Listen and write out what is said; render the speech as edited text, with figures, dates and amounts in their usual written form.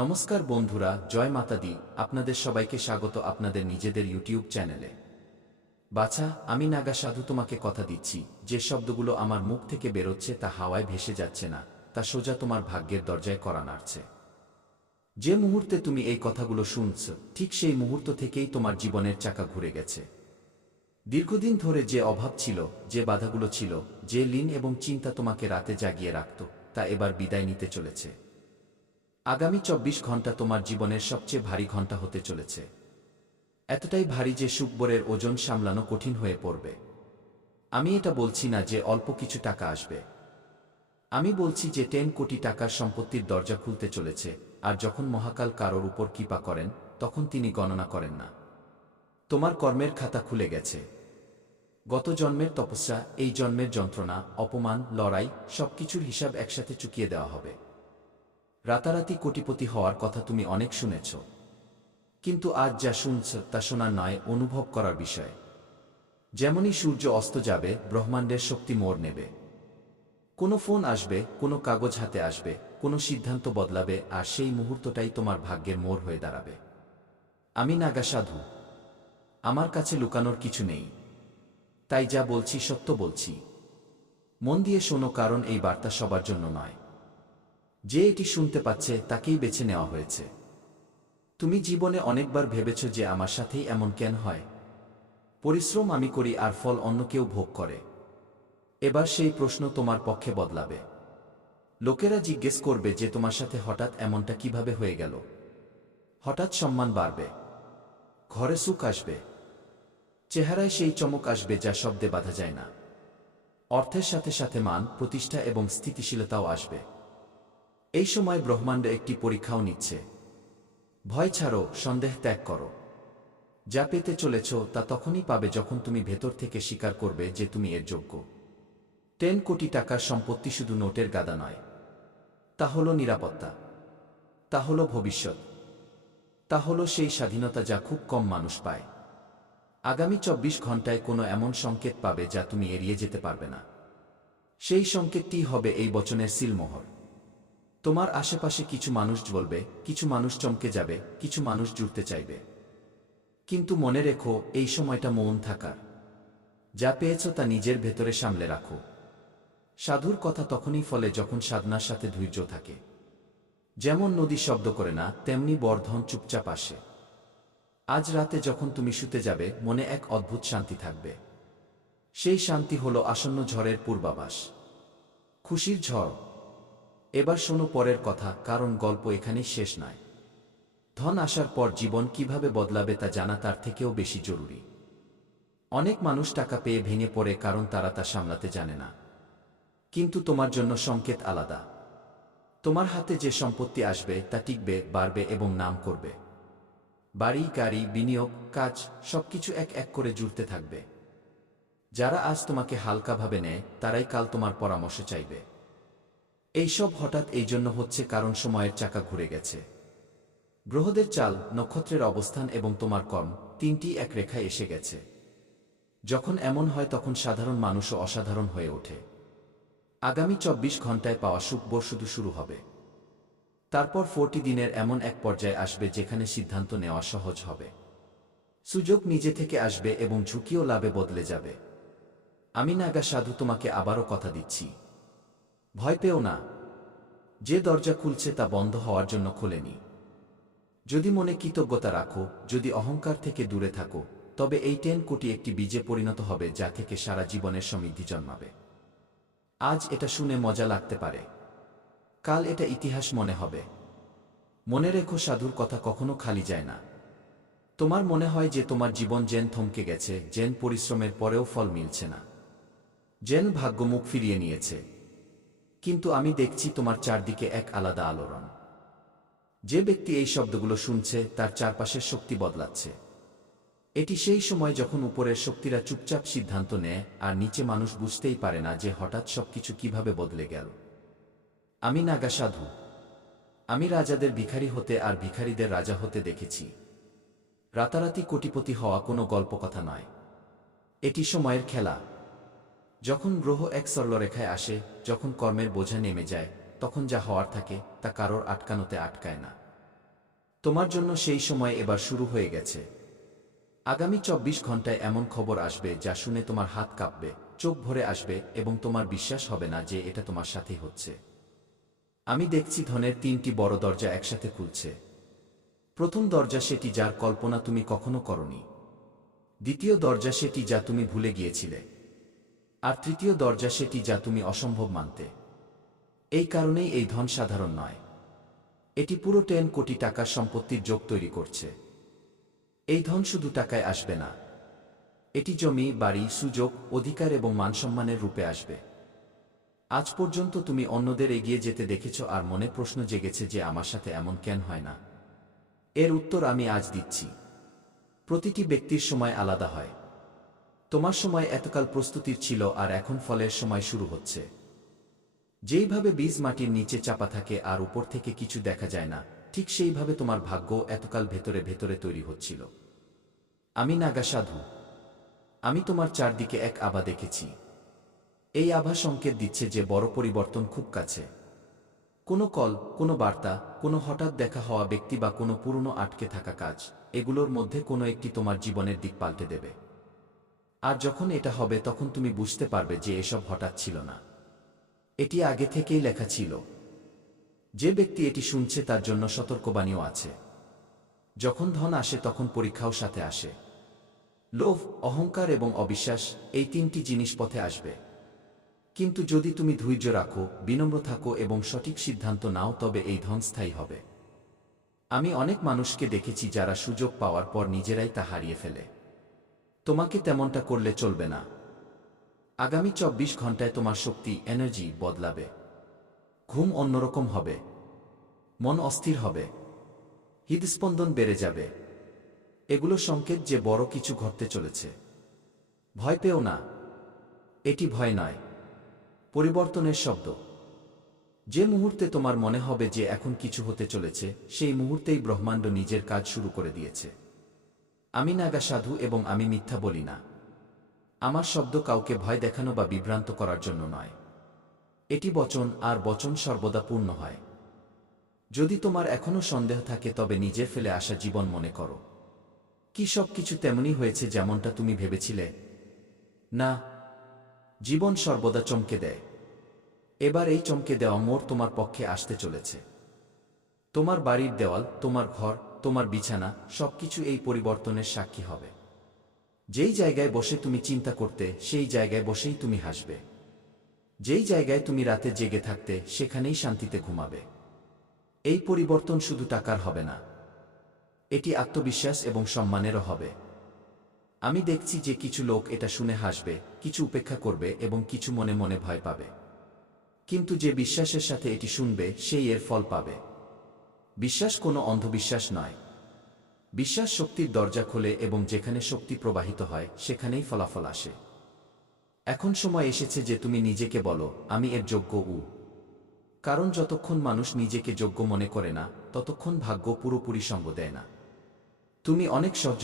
নমস্কার বন্ধুরা, জয় মাতা দি। আপনাদের সবাইকে স্বাগত আপনাদের নিজেদের ইউটিউব চ্যানেলে। বাছা, আমি নাগা সাধু তোমাকে কথা দিচ্ছি, যে শব্দগুলো আমার মুখ থেকে বেরোচ্ছে তা হাওয়ায় ভেসে যাচ্ছে না, তা সোজা তোমার ভাগ্যের দরজায় কড়া নাড়ছে। যে মুহূর্তে তুমি এই কথাগুলো শুনছ, ঠিক সেই মুহূর্ত থেকেই তোমার জীবনের চাকা ঘুরে গেছে। দীর্ঘদিন ধরে যে অভাব ছিল, যে বাধাগুলো ছিল, যে লীন এবং চিন্তা তোমাকে রাতে জাগিয়ে রাখত, তা এবার বিদায় নিতে চলেছে। আগামী ২৪ ঘণ্টা তোমার জীবনের সবচেয়ে ভারী ঘণ্টা হতে চলেছে। এতটাই ভারী যে সুখবরের ওজন সামলানো কঠিন হয়ে পড়বে। আমি এটা বলছি না যে অল্প কিছু টাকা আসবে। আমি বলছি যে ১০ কোটি টাকার সম্পত্তির দরজা খুলতে চলেছে। আর যখন মহাকাল কারোর উপর কৃপা করেন, তখন তিনি গণনা করেন না। তোমার কর্মের খাতা খুলে গেছে। গত জন্মের তপস্যা, এই জন্মের যন্ত্রণা, অপমান, লড়াই, সবকিছুর হিসাব একসাথে চুকিয়ে দেওয়া হবে। রাতারাতি কোটিপতি হওয়ার কথা তুমি অনেক শুনেছ, কিন্তু আজ যা শুনছ তা শোনার নয়, অনুভব করার বিষয়। যেমনই সূর্য অস্ত যাবে, ব্রহ্মাণ্ডের শক্তি মোড় নেবে। কোনো ফোন আসবে, কোনো কাগজ হাতে আসবে, কোনো সিদ্ধান্ত বদলাবে, আর সেই মুহূর্তটাই তোমার ভাগ্যের মোড় হয়ে দাঁড়াবে। আমি নাগা সাধু। আমার কাছে লুকানোর কিছু নেই, তাই যা বলছি সত্য বলছি। মন দিয়ে শোনো, কারণ এই বার্তা সবার জন্য নয়। যে এটি শুনতে পাচ্ছে তাকেই বেছে নেওয়া হয়েছে। তুমি জীবনে অনেকবার ভেবেছ যে আমার সাথেই এমন কেন হয়। পরিশ্রম আমি করি আর ফল অন্য কেউ ভোগ করে। এবার সেই প্রশ্ন তোমার পক্ষে বদলাবে। লোকেরা জিজ্ঞেস করবে যে তোমার সাথে হঠাৎ এমনটা কিভাবে হয়ে গেল। হঠাৎ সম্মান বাড়বে, ঘরে সুখ আসবে, চেহারায় সেই চমক আসবে যা শব্দে বাধা যায় না। অর্থের সাথে সাথে মান, প্রতিষ্ঠা এবং স্থিতিশীলতাও আসবে। এই সময় ব্রহ্মাণ্ড একটি পরীক্ষাও নিচ্ছে। ভয় ছাড়ো, সন্দেহ ত্যাগ করো। যা পেতে চলেছ তা তখনই পাবে যখন তুমি ভেতর থেকে স্বীকার করবে যে তুমি এর যোগ্য। ১০ কোটি টাকার সম্পত্তি শুধু নোটের গাদা নয়। তা হলো নিরাপত্তা, তা হলো ভবিষ্যৎ, তা হলো সেই স্বাধীনতা যা খুব কম মানুষ পায়। আগামী ২৪ ঘণ্টায় কোনো এমন সংকেত পাবে যা তুমি এড়িয়ে যেতে পারবে না। সেই সংকেতটি হবে এই বচনের সিলমোহর। তোমার আশেপাশে কিছু মানুষ জ্বলবে, কিছু মানুষ চমকে যাবে, কিছু মানুষ জুড়তে চাইবে। কিন্তু মনে রেখো, এই সময়টা মৌন থাকার। যা পেয়েছ তা নিজের ভেতরে সামলে রাখো। সাধুর কথা তখনই ফলে যখন সাধনার সাথে ধৈর্য থাকে। যেমন নদী শব্দ করে না, তেমনি বর্ধন চুপচাপ আসে। আজ রাতে যখন তুমি শুতে যাবে, মনে এক অদ্ভুত শান্তি থাকবে। সেই শান্তি হলো আসন্ন ঝড়ের পূর্বাভাস, খুশির ঝড়। এবার শোনো পরের কথা, কারণ গল্প এখানেই শেষ নয়। ধন আসার পর জীবন কিভাবে বদলাবে তা জানা তার থেকেও বেশি জরুরি। অনেক মানুষ টাকা পেয়ে ভেঙে পড়ে কারণ তারা তা সামলাতে জানে না। কিন্তু তোমার জন্য সংকেত আলাদা। তোমার হাতে যে সম্পত্তি আসবে তা টিকবে, বাড়বে এবং নাম করবে। বাড়ি, গাড়ি, বিনিয়োগ, কাজ, সবকিছু এক এক করে জুড়তে থাকবে। যারা আজ তোমাকে হালকাভাবে নেয়, তারাই কাল তোমার পরামর্শ চাইবে। এইসব হঠাৎ এই জন্য হচ্ছে কারণ সময়ের চাকা ঘুরে গেছে। গ্রহদের চাল, নক্ষত্রের অবস্থান এবং তোমার কর্ম, তিনটি এক রেখায় এসে গেছে। যখন এমন হয় তখন সাধারণ মানুষও অসাধারণ হয়ে ওঠে। আগামী ২৪ ঘণ্টায় পাওয়া সুখবর শুধু শুরু হবে। তারপর ৪০ দিনের এমন এক পর্যায়ে আসবে যেখানে সিদ্ধান্ত নেওয়া সহজ হবে। সুযোগ নিজে থেকে আসবে এবং ঝুঁকিও লাভে বদলে যাবে। আমি নাগা সাধু তোমাকে আবারও কথা দিচ্ছি, ভয় পেও না। যে দরজা খুলছে তা বন্ধ হওয়ার জন্য খোলেনি। যদি মনে কৃতজ্ঞতা রাখো, যদি অহংকার থেকে দূরে থাকো, তবে এই ১০ কোটি একটি বীজে পরিণত হবে যা থেকে সারা জীবনের সমৃদ্ধি জন্মাবে। আজ এটা শুনে মজা লাগতে পারে, কাল এটা ইতিহাস মনে হবে। মনে রেখো, সাধুর কথা কখনো খালি যায় না। তোমার মনে হয় যে তোমার জীবন যেন থমকে গেছে, যেন পরিশ্রমের পরেও ফল মিলছে না, যেন ভাগ্য মুখ ফিরিয়ে নিয়েছে। কিন্তু আমি দেখছি তোমার চারদিকে এক আলাদা আলোড়ন। যে ব্যক্তি এই শব্দগুলো শুনছে তার চারপাশের শক্তি বদলাচ্ছে। এটি সেই সময় যখন উপরের শক্তিরা চুপচাপ সিদ্ধান্ত নেয় আর নিচে মানুষ বুঝতেই পারে না যে হঠাৎ সবকিছু কিভাবে বদলে গেল। আমি নাগা সাধু। আমি রাজাদের ভিখারি হতে আর ভিখারিদের রাজা হতে দেখেছি। রাতারাতি কোটিপতি হওয়া কোনো গল্পকথা নয়, এটি সময়ের খেলা। যখন গ্রহ এক সরলরেখায় আসে, যখন কর্মের বোঝা নেমে যায়, তখন যা হওয়ার থাকে তা কারোর আটকানোতে আটকায় না। তোমার জন্য সেই সময় এবার শুরু হয়ে গেছে। আগামী 24 ঘন্টায় এমন খবর আসবে যা শুনে তোমার হাত কাঁপবে, চোখ ভরে আসবে এবং তোমার বিশ্বাস হবে না যে এটা তোমার সাথেই হচ্ছে। আমি দেখছি ধনের 3টি বড় দরজা একসাথে খুলছে। প্রথম দরজা সেটি যার কল্পনা তুমি কখনো করনি। দ্বিতীয় দরজা সেটি যা তুমি ভুলে গিয়েছিলে। আর তৃতীয় দরজা সেটি যা তুমি অসম্ভব মানতে। এই কারণেই এই ধন সাধারণ নয়। এটি পুরো 10 কোটি টাকার সম্পত্তির যোগ তৈরি করছে। এই ধন শুধু টাকায় আসবে না। এটি জমি, বাড়ি, সুযোগ, অধিকার এবং মানসম্মানের রূপে আসবে। আজ পর্যন্ত তুমি অন্যদের এগিয়ে যেতে দেখেছ আর মনে প্রশ্ন জেগেছে যে আমার সাথে এমন কেন হয় না। এর উত্তর আমি আজ দিচ্ছি। প্রতিটি ব্যক্তির সময় আলাদা হয়। তোমার সময় এতকাল প্রস্তুতির ছিল আর এখন ফলের সময় শুরু হচ্ছে। যেইভাবে বীজ মাটির নিচে চাপা থাকে আর উপর থেকে কিছু দেখা যায় না, ঠিক সেইভাবে তোমার ভাগ্য এতকাল ভেতরে ভেতরে তৈরি হচ্ছিল। আমি নাগা সাধু। আমি তোমার চারদিকে এক আভা দেখেছি। এই আভা সংকেত দিচ্ছে যে বড় পরিবর্তন খুব কাছে। কোনো কল, কোনো বার্তা, কোনো হঠাৎ দেখা হওয়া ব্যক্তি বা কোনো পুরনো আটকে থাকা কাজ, এগুলোর মধ্যে কোনো একটি তোমার জীবনের দিক পাল্টে দেবে। আর যখন এটা হবে তখন তুমি বুঝতে পারবে যে এসব হঠাৎ ছিল না। এটি আগে থেকেই লেখা ছিল। যে ব্যক্তি এটি শুনছে তার জন্য সতর্কবাণীও আছে। যখন ধন আসে তখন পরীক্ষাও সাথে আসে। লোভ, অহংকার এবং অবিশ্বাস, এই 3টি জিনিস পথে আসবে। কিন্তু যদি তুমি ধৈর্য রাখো, বিনম্র থাকো এবং সঠিক সিদ্ধান্ত নাও তবে এই ধন স্থায়ী হবে। আমি অনেক মানুষকে দেখেছি যারা সুযোগ পাওয়ার পর নিজেরাই তা হারিয়ে ফেলে। তোমাকে তেমনটা করলে চলবে না। আগামী 24 ঘন্টায় তোমার শক্তি, এনার্জি বদলাবে। ঘুম অন্যরকম হবে। মন অস্থির হবে। হৃদস্পন্দন বেড়ে যাবে। এগুলো সংকেত যে বড় কিছু ঘটতে চলেছে। ভয় পেও না। এটি ভয় নয়, পরিবর্তনের শব্দ। যে মুহূর্তে তোমার মনে হবে যে এখন কিছু হতে চলেছে, সেই মুহূর্তেই ব্রহ্মাণ্ড নিজের কাজ শুরু করে দিয়েছে। আমি নাগা সাধু এবং আমি মিথ্যা বলি না। আমার শব্দ কাউকে ভয় দেখানো বা বিভ্রান্ত করার জন্য নয়। এটি বচন, আর বচন সর্বদা পূর্ণ হয়। যদি তোমার এখনো সন্দেহ থাকে তবে নিজের ফেলে আসা জীবন মনে করো। কি সব কিছু তেমনই হয়েছে যেমনটা তুমি ভেবেছিলে? না, জীবন সর্বদা চমকে দেয়। এবার এই চমকে দেওয়া মোড় তোমার পক্ষে আসতে চলেছে। তোমার বাড়ির দেওয়াল, তোমার ঘর, তোমার বিছানা, সবকিছু এই পরিবর্তনের সাক্ষী হবে। যেই জায়গায় বসে তুমি চিন্তা করতে, সেই জায়গায় বসেই তুমি হাসবে। যেই জায়গায় তুমি রাতে জেগে থাকতে, সেখানেই শান্তিতে ঘুমাবে। এই পরিবর্তন শুধু টাকার হবে না, এটি আত্মবিশ্বাস এবং সম্মানেরও হবে। আমি দেখছি যে কিছু লোক এটা শুনে হাসবে, কিছু উপেক্ষা করবে এবং কিছু মনে মনে ভয় পাবে। কিন্তু যে বিশ্বাসের সাথে এটি শুনবে সেই এর ফল পাবে। বিশ্বাস কোনো অন্ধবিশ্বাস নয়। বিশ্বাস শক্তির দরজা খোলে এবং যেখানে শক্তি প্রবাহিত হয় সেখানেই ফলাফল আসে। এখন সময় এসেছে যে তুমি নিজেকে বলো, আমি এর যোগ্য। কারণ যতক্ষণ মানুষ নিজেকে যোগ্য মনে করে না, ততক্ষণ ভাগ্য পুরোপুরি সঙ্গ দেয় না। তুমি অনেক সহ্য